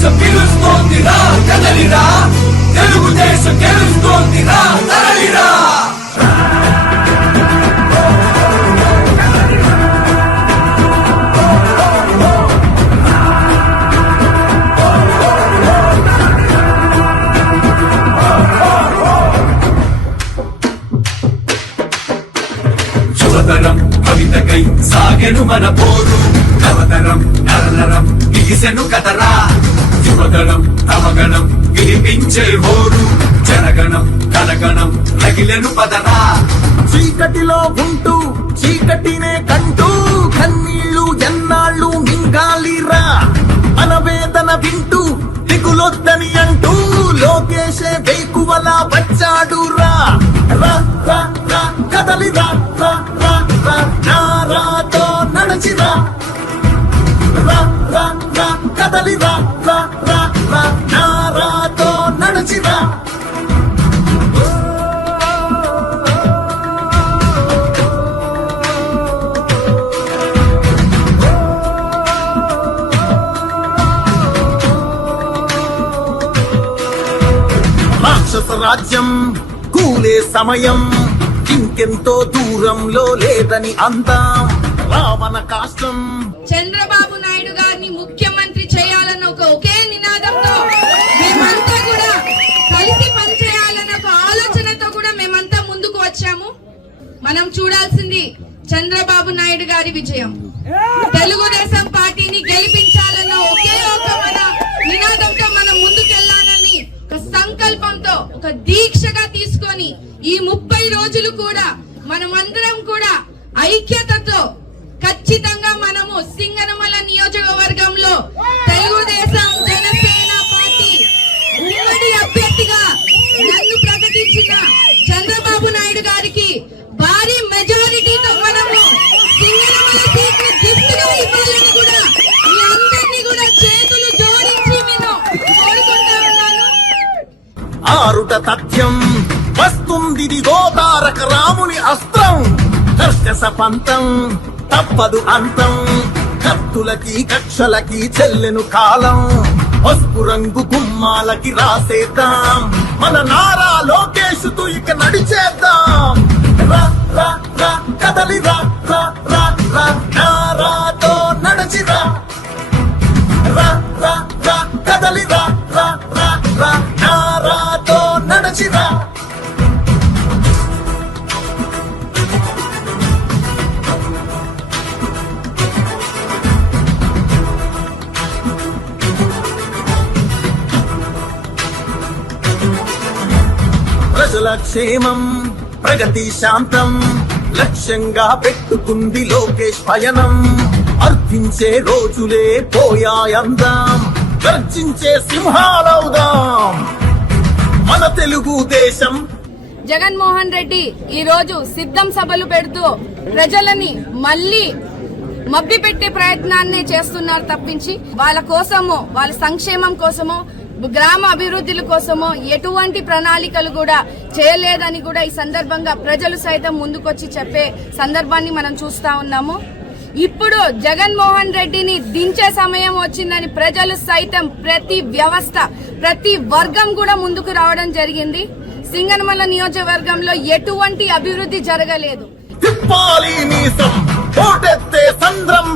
తెలుగుదేశం పిలుస్తోందిరా కదలిరా. తెలుగుదేశం గెలుస్తోందిరా తరలిరా. కవితకై సాగెను మన పోరు. కవతరం నరనరం బిగిసెను కదరా యువగణం తమగణం వినిపించే హోరు. జనగణం కలగణం రగిలెను పదరా. చీకటిలో ఉంటూ చీకటినే కంటూ కన్నీళ్ళు ఎన్నాళ్ళు మింగాలిరా. అనవేదన వింటూ దిగులొద్దని అంటూ లోకేశే వేకువల వచ్చాడు రా రా రా రా కదలిరా రా నారాతో నడచిరా. కదలి రా రా రా రా రా నారాతో నడచిరా రాక్షస రాజ్యం కూలే సమయం ఇంకెంతో దూరంలో లేదని అందాం. రావణ కాష్టం చంద్రబాబు నాయుడు గారిని ముఖ్యమంత్రి చేయాలన్న ఒక ఒకే నినాదంతో మేమంతా కూడా కలిసి పనిచేయాలన్న ఒక ఆలోచనతో కూడా మేమంతా ముందుకు వచ్చాము. మనం చూడాల్సింది చంద్రబాబు నాయుడు గారి విజయం. తెలుగుదేశం పార్టీని గెలిపించాలన్న ఒకే ఒక మన నినాదంతో మనం ముందుకెళ్ళాలని ఒక సంకల్పంతో ఒక దీక్షగా తీసుకొని ఈ ముప్పై రోజులు కూడా మనమందరం కూడా ఐక్యతతో ఖచ్చితంగా మనము సింగనమల నియోజకవర్గంలో గారికి భారీ మెజారిటీతో మనము సింగనమల గిఫ్ట్గా ఇవ్వాలని కూడా మీ అందరినీ కూడా చేతులు జోడించి నేను కోరుకుంటా ఉన్నాను. ఆరుట తథ్యం వస్తుంది గోదారక రాముని అస్త్రం. కర్షస పంతం తప్పదు అంతం. కత్తులకి కక్షలకి చెల్లెను కాలం. పసుపు రంగు గుమ్మాలకి రాసేద్దాం. మన నారా లోకేష్ తు ఇక నడిచేద్దాం. రా రా రా కదలి రా రా రా రా నారాతో నడచిరా. రా రా రా కదలి రా. ప్రజల క్షేమం ప్రగతి శాంతం లక్ష్యంగా పెట్టుకుంది లోకేష్ పయనం. అర్థించే రోజులే పోయాయందాం గర్జించే సింహాలవుదాం. మన తెలుగు దేశం. జగన్మోహన్ రెడ్డి ఈ రోజు సిద్ధం సభలు పెడుతూ ప్రజలని మళ్ళీ మబ్బి పెట్టే ప్రయత్నాన్ని చేస్తున్నారు తప్పించి వాళ్ళ కోసము వాళ్ళ సంక్షేమం కోసమో గ్రామ అభివృద్ధుల కోసమో ఎటువంటి ప్రణాళికలు కూడా చేయలేదని కూడా ఈ సందర్భంగా ప్రజలు సైతం ముందుకొచ్చి చెప్పే సందర్భాన్ని మనం చూస్తా ఉన్నాము. ఇప్పుడు జగన్మోహన్ రెడ్డిని దించే సమయం వచ్చిందని ప్రజలు సైతం ప్రతి వ్యవస్థ ప్రతి వర్గం కూడా ముందుకు రావడం జరిగింది. సింగనమల నియోజకవర్గంలో ఎటువంటి అభివృద్ధి జరగలేదు. తిప్పాలి సంద్రం